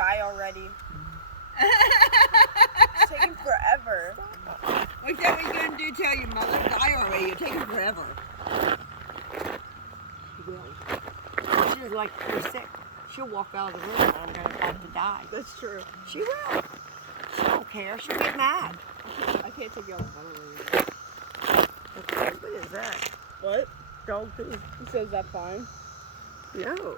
die already. It's taking forever. What's that what you're going to do? Tell your mother, die already. You're taking forever. She will. She's like, you're sick. She'll walk out of the room and I'm going to have to die. That's true. She will. She don't care. She'll get mad. I can't take you on the bottle. Okay, what is that? What? Dog food? He says that fine. No.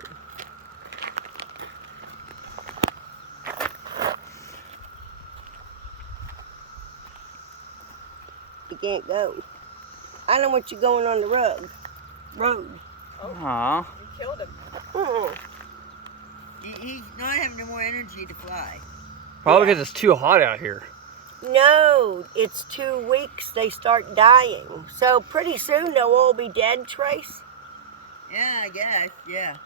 You can't go. I don't want you going on the road. Aww. You killed him. He's not having no more energy to fly. Probably because it's too hot out here. No, it's 2 weeks they start dying. So pretty soon they'll all be dead, Trace. Yeah, I guess, yeah.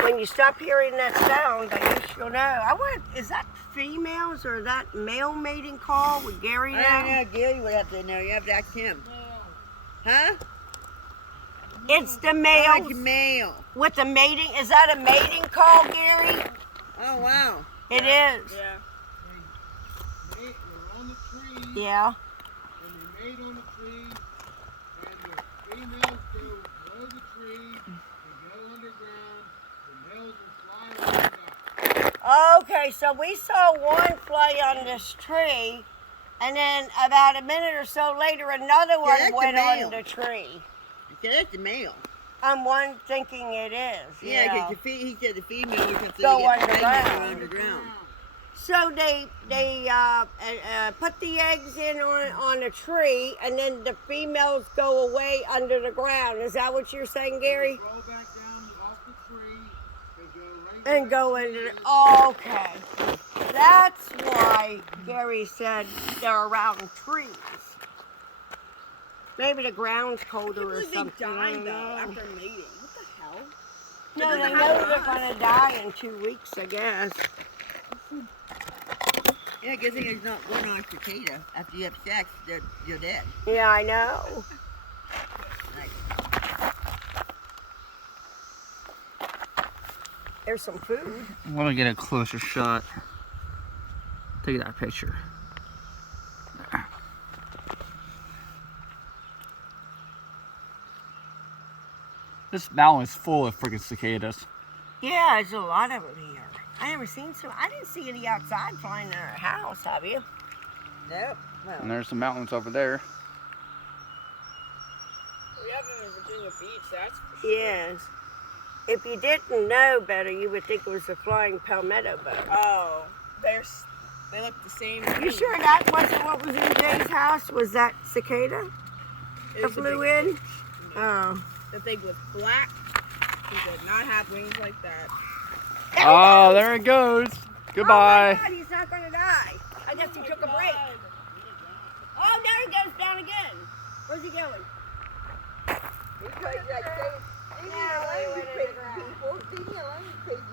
When you stop hearing that sound, I guess you'll know. I wonder, is that females or that male mating call with Gary now? I don't know, Gary would have to know. You have to ask him. Huh? It's the male. Oh, it's male. With the mating, is that a mating call, Gary? Oh, wow. It is. Yeah. They're on the tree. Yeah. And they mate on the tree. And the females go below the tree. They go underground. The males will fly around up. Okay, so we saw one fly on this tree, and then about a minute or so later, another one went on the tree. That's the male. I'm one thinking it is. Yeah, because he said the female was go underground. So they put the eggs in on a tree, and then the females go away under the ground. Is that what you're saying, Gary? They roll back down off the tree. They go right And go into the, oh, okay. That's why Gary said they're around trees. Maybe the ground's colder or something. They die though after mating. What the hell? No, they know they're gonna die in 2 weeks, I guess. Yeah, good thing there's not one on cicada. After you have sex, you're dead. Yeah, I know. There's some food. Let me get a closer shot. Take that picture. There. This mountain is full of freaking cicadas. Yeah, there's a lot of them here. I never seen some. I didn't see any outside flying in our house, have you? Nope. Well. And there's some mountains over there. We have them in Virginia Beach, that's for sure. Yes. If you didn't know better, you would think it was a flying palmetto bug. Oh, they look the same. You sure that wasn't what was in Jay's house? Was that cicada that flew in? Oh. The thing was black. He did not have wings like that. Oh, there it goes. Goodbye. Oh my God, he's not going to die. I guess he took a break. Oh, now he goes down again. Where's he going? Leave me alone, you crazy people. Leave me alone, you crazy